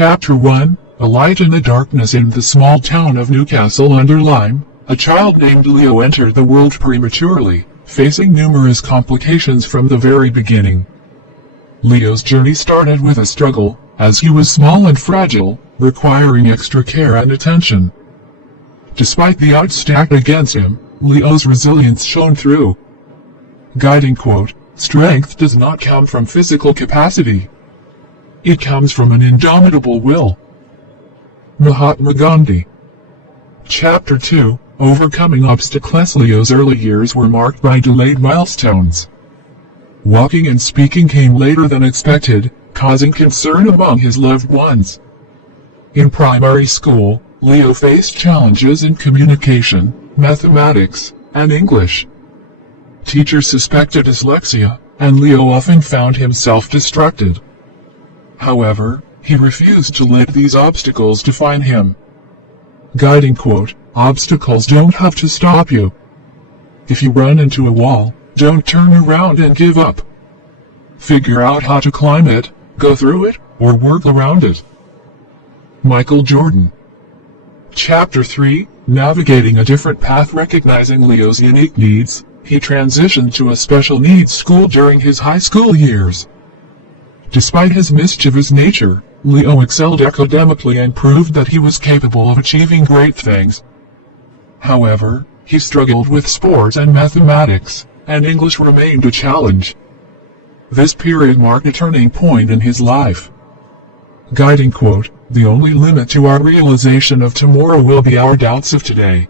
Chapter 1, A Light in the Darkness. In the small town of Newcastle-under-Lyme, a child named Leo entered the world prematurely, facing numerous complications from the very beginning. Leo's journey started with a struggle, as he was small and fragile, requiring extra care and attention. Despite the odds stacked against him, Leo's resilience shone through. Guiding quote, "Strength does not come from physical capacity. It comes from an indomitable will." Mahatma Gandhi. Chapter 2, Overcoming Obstacles. Leo's early years were marked by delayed milestones. Walking and speaking came later than expected, causing concern among his loved ones. In primary school, Leo faced challenges in communication, mathematics, and English. Teachers suspected dyslexia, and Leo often found himself distracted. However, he refused to let these obstacles define him. Guiding quote, "Obstacles don't have to stop you. If you run into a wall, don't turn around and give up. Figure out how to climb it, go through it, or work around it." Michael Jordan. Chapter 3, Navigating a Different Path. Recognizing Leo's unique needs, he transitioned to a special needs school during his high school years. Despite his mischievous nature, Leo excelled academically and proved that he was capable of achieving great things. However, he struggled with sports and mathematics, and English remained a challenge. This period marked a turning point in his life. Guiding quote, "The only limit to our realization of tomorrow will be our doubts of today."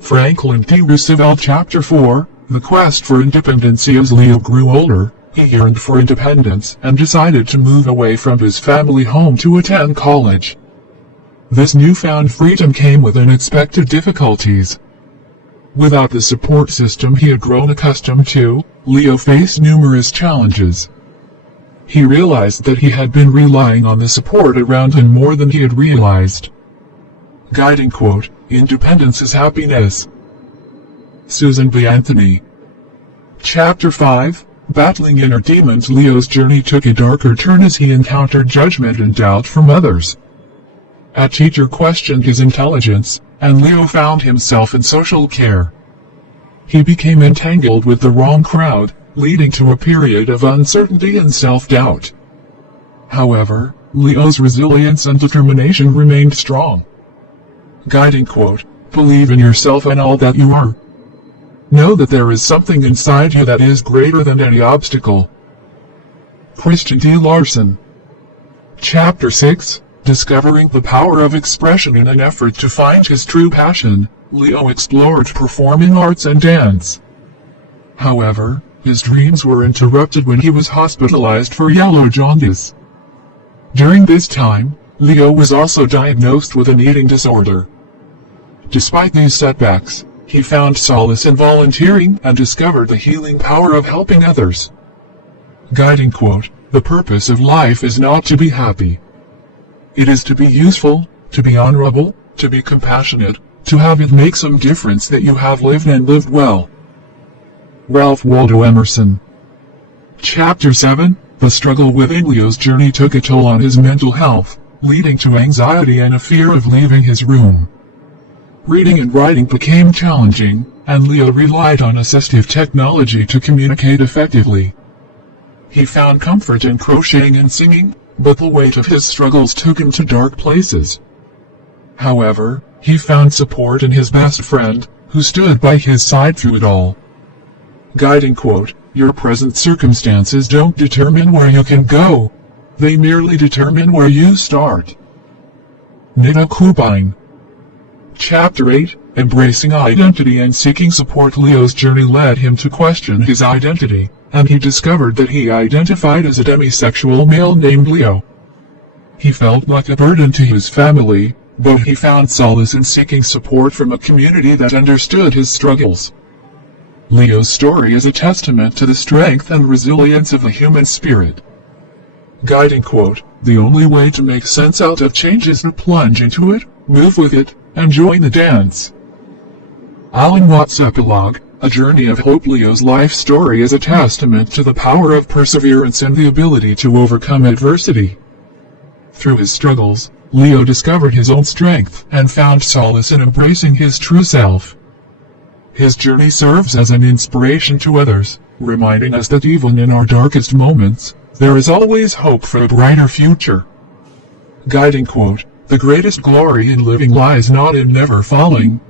Franklin D. Roosevelt. Chapter 4, The Quest for Independence. As Leo grew older, he yearned for independence and decided to move away from his family home to attend college. This newfound freedom came with unexpected difficulties. Without the support system he had grown accustomed to, Leo faced numerous challenges. He realized that he had been relying on the support around him more than he had realized. Guiding quote, "Independence is happiness." Susan B. Anthony. Chapter 5, Battling Inner Demons. Leo's journey took a darker turn as he encountered judgment and doubt from others. A teacher questioned his intelligence, and Leo found himself in social care. He became entangled with the wrong crowd, leading to a period of uncertainty and self-doubt. However, Leo's resilience and determination remained strong. Guiding quote, "Believe in yourself and all that you are. Know that there is something inside you that is greater than any obstacle." Christian D. Larson. Chapter 6, Discovering the Power of Expression. In an effort to find his true passion, Leo explored performing arts and dance. However, his dreams were interrupted when he was hospitalized for yellow jaundice. During this time, Leo was also diagnosed with an eating disorder. Despite these setbacks, he found solace in volunteering and discovered the healing power of helping others. Guiding quote, "The purpose of life is not to be happy. It is to be useful, to be honorable, to be compassionate, to have it make some difference that you have lived and lived well." Ralph Waldo Emerson. Chapter 7, The Struggle Within. Leo's journey took a toll on his mental health, leading to anxiety and a fear of leaving his room. Reading and writing became challenging, and Leo relied on assistive technology to communicate effectively. He found comfort in crocheting and singing, but the weight of his struggles took him to dark places. However, he found support in his best friend, who stood by his side through it all. Guiding quote, "Your present circumstances don't determine where you can go. They merely determine where you start." Nina Kubine. Chapter 8, Embracing Identity and Seeking Support. Leo's journey led him to question his identity, and he discovered that he identified as a demisexual male named Leo. He felt like a burden to his family, but he found solace in seeking support from a community that understood his struggles. Leo's story is a testament to the strength and resilience of the human spirit. Guiding quote, "The only way to make sense out of change is to plunge into it, move with it, and join the dance." Alan Watts. Epilogue, A Journey of Hope. Leo's life story is a testament to the power of perseverance and the ability to overcome adversity. Through his struggles, Leo discovered his own strength and found solace in embracing his true self. His journey serves as an inspiration to others, reminding us that even in our darkest moments, there is always hope for a brighter future. Guiding quote: "The greatest glory in living lies not in never falling,